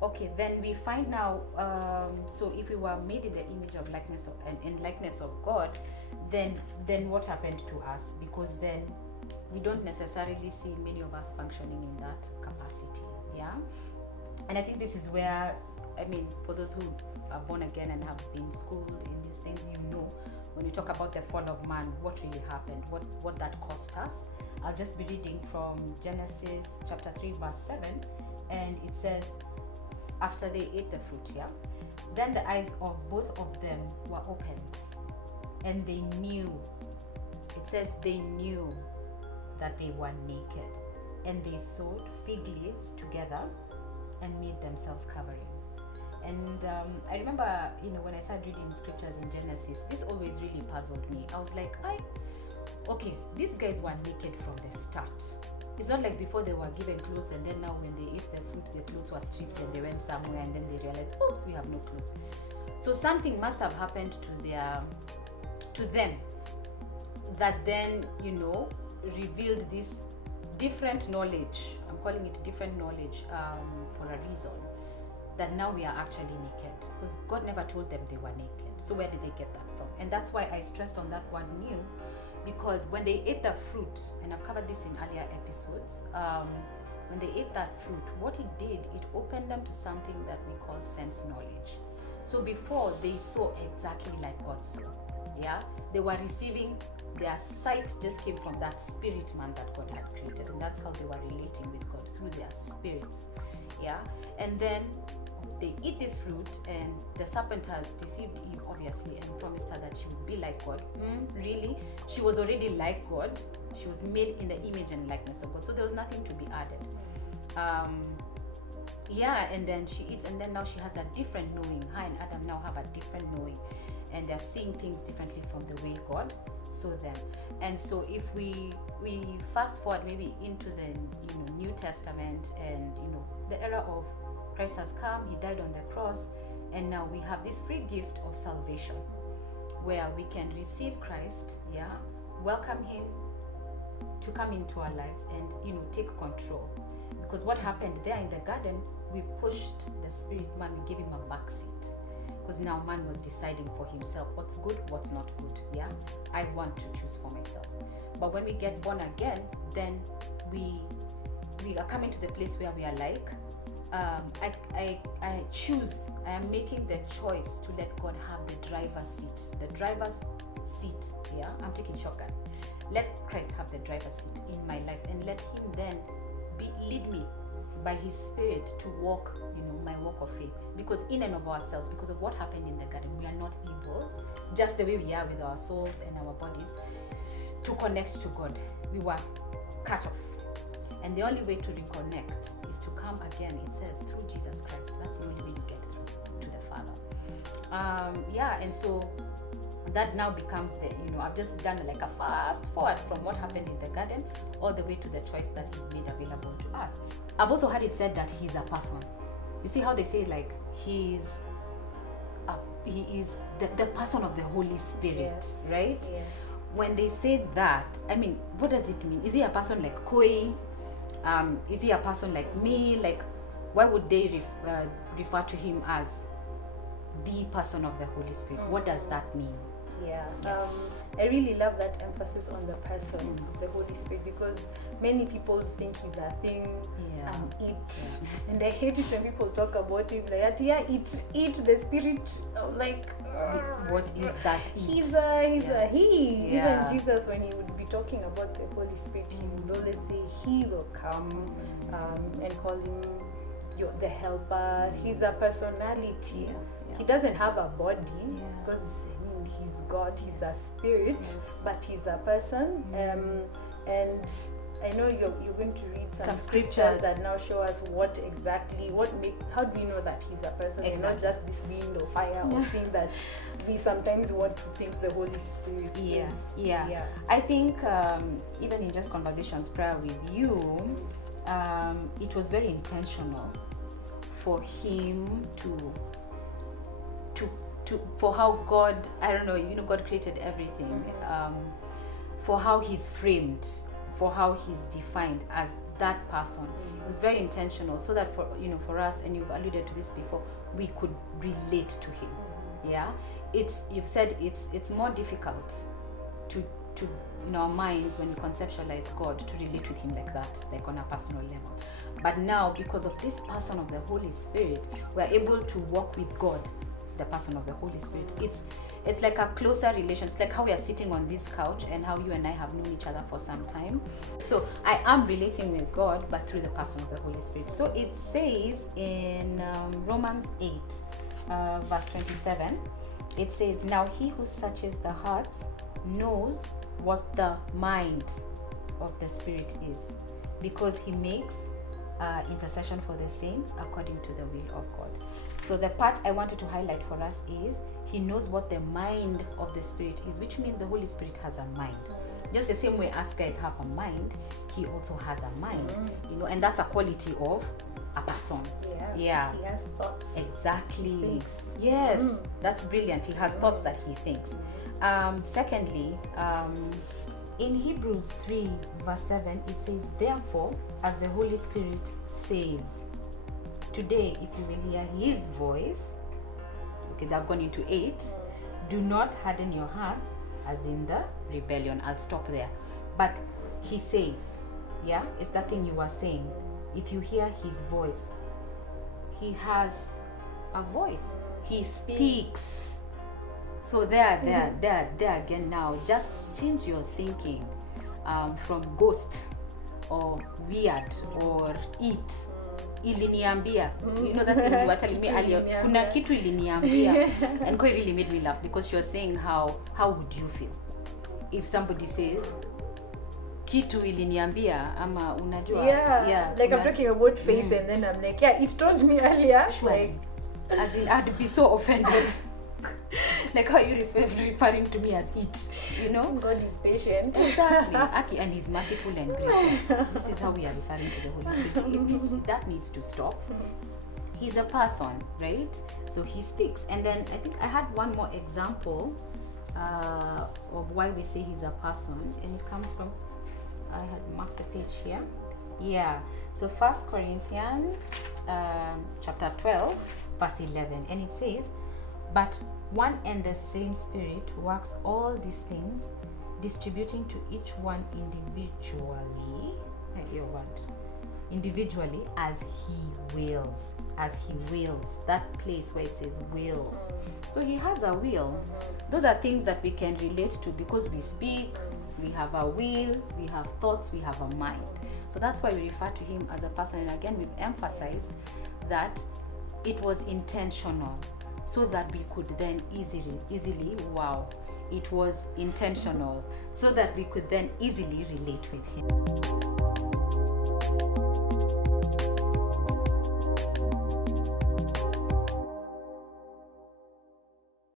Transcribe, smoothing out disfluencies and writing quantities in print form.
Okay, then we find now, so if we were made in the image of likeness of, and in likeness of God, then what happened to us? Because then we don't necessarily see many of us functioning in that capacity. Yeah. And I think this is where, I mean, for those who are born again and have been schooled in these things, you know, when you talk about the fall of man, what really happened, what that cost us. I'll just be reading from Genesis chapter 3 verse 7, and it says, after they ate the fruit, yeah, then the eyes of both of them were opened, and they knew, it says they knew that they were naked, and they sewed fig leaves together and made themselves coverings. And I remember, you know, when I started reading scriptures in Genesis, this always really puzzled me. I was like, okay, these guys were naked from the start. It's not like before they were given clothes, and then now when they ate the fruit, the clothes were stripped and they went somewhere, and then they realized, oops, we have no clothes. So something must have happened to them that then, you know, revealed this different knowledge. I'm calling it different knowledge for a reason. That now we are actually naked, because God never told them they were naked. So where did they get that from? And that's why I stressed on that word "new," because when they ate the fruit, and I've covered this in earlier episodes, when they ate that fruit, what it did, it opened them to something that we call sense knowledge. So before, they saw exactly like God saw. Yeah, they were receiving, their sight just came from that spirit man that God had created, and that's how they were relating with God, through their spirits. Yeah, and then they eat this fruit, and the serpent has deceived Eve, obviously, and promised her that she would be like God. Really? She was already like God. She was made in the image and likeness of God, so there was nothing to be added. Yeah, and then she eats, and then now she has a different knowing. Her and Adam now have a different knowing, and they're seeing things differently from the way God saw them. And so if we fast forward maybe into the New Testament, and the era of Christ has come, he died on the cross, and now we have this free gift of salvation where we can receive Christ, welcome him to come into our lives and take control. Because what happened there in the garden, we pushed the spirit man, we gave him a back seat, because now man was deciding for himself what's good, what's not good. I want to choose for myself. But when we get born again, then we are coming to the place where we are like, I choose, I am making the choice to let God have the driver's seat. The driver's seat, I'm taking shotgun. Let Christ have the driver's seat in my life, and let him then lead me by his spirit to walk, my walk of faith. Because in and of ourselves, because of what happened in the garden, we are not able, just the way we are with our souls and our bodies, to connect to God. We were cut off. And the only way to reconnect is to come again, it says, through Jesus Christ. That's the only way you get through to the Father. And so that now becomes I've just done like a fast forward from what happened in the garden all the way to the choice that is made available to us. I've also heard it said that he's a person. You see how they say like he is the person of the Holy Spirit, yes. Right? Yes. When they say that, I mean, what does it mean? Is he a person like Koi? Is he a person like me? Like, why would they refer to him as the person of the Holy Spirit? What does that mean? I really love that emphasis on the person of the Holy Spirit, because many people think he's a thing and it. And I hate it when people talk about him like that. Eat the Spirit. Like, what is that? He's a he. Even Jesus, when he would be talking about the Holy Spirit, he would always say he will come, and call him the helper. He's a personality. He doesn't have a body, because he's God, he's a spirit, but he's a person. And I know you're going to read some scriptures that now show us how do we know that he's a person, and not just this wind or fire or thing that we sometimes want to think the Holy Spirit is. I think even in just conversations prior with you, it was very intentional for him for how God, I don't know, God created everything, for how he's framed for how he's defined as that person. It was very intentional, so that for us, and you've alluded to this before, we could relate to him. Yeah, you've said it's more difficult to in our minds when we conceptualize God to relate with him like that, like on a personal level. But now, because of this person of the Holy Spirit, we're able to walk with God, the person of the Holy Spirit. It's like a closer relation. It's like how we are sitting on this couch and how you and I have known each other for some time. So I am relating with God, but through the person of the Holy Spirit. So it says in Romans 8, verse 27, it says, "Now he who searches the hearts knows what the mind of the Spirit is, because he makes intercession for the saints according to the will of God." So the part I wanted to highlight for us is he knows what the mind of the Spirit is, which means the Holy Spirit has a mind. Just the same way us guys have a mind, he also has a mind, and that's a quality of a person. Yeah. He has thoughts. Exactly. Thinks. Yes, that's brilliant. He has thoughts that he thinks. Secondly, in Hebrews 3 verse 7, it says, "Therefore, as the Holy Spirit says, today, if you will hear his voice," okay, they've gone into 8, "do not harden your hearts as in the rebellion." I'll stop there. But he says, yeah, it's that thing you were saying. If you hear his voice, he has a voice. He speaks. So there again now, just change your thinking from ghost or weird or it. Iliniambia. You know that thing you were telling me earlier. Kuna kitu iliniambia. And it really made me laugh, because you're saying how would you feel if somebody says kitu iliniambia, ama unajua. Yeah. Like I'm talking about faith and then I'm like, yeah, it told me earlier. Sure. Like, as in, I'd be so offended. Like, how you referring to me as it, God is patient. Exactly. Aki, and he's merciful and gracious. This is how we are referring to the Holy Spirit. That needs to stop. He's a person, right? So he speaks. And then I think I had one more example of why we say he's a person, and it comes from, I had marked the page here. Yeah. So 1 Corinthians chapter 12 verse 11, and it says, "But one and the same Spirit works all these things, distributing to each one individually," your word, individually as he wills. That place where it says wills. So he has a will. Those are things that we can relate to, because we speak, we have a will, we have thoughts, we have a mind. So that's why we refer to him as a person. And again, we've emphasized that it was intentional, so that we could then easily, it was intentional, so that we could then easily relate with him.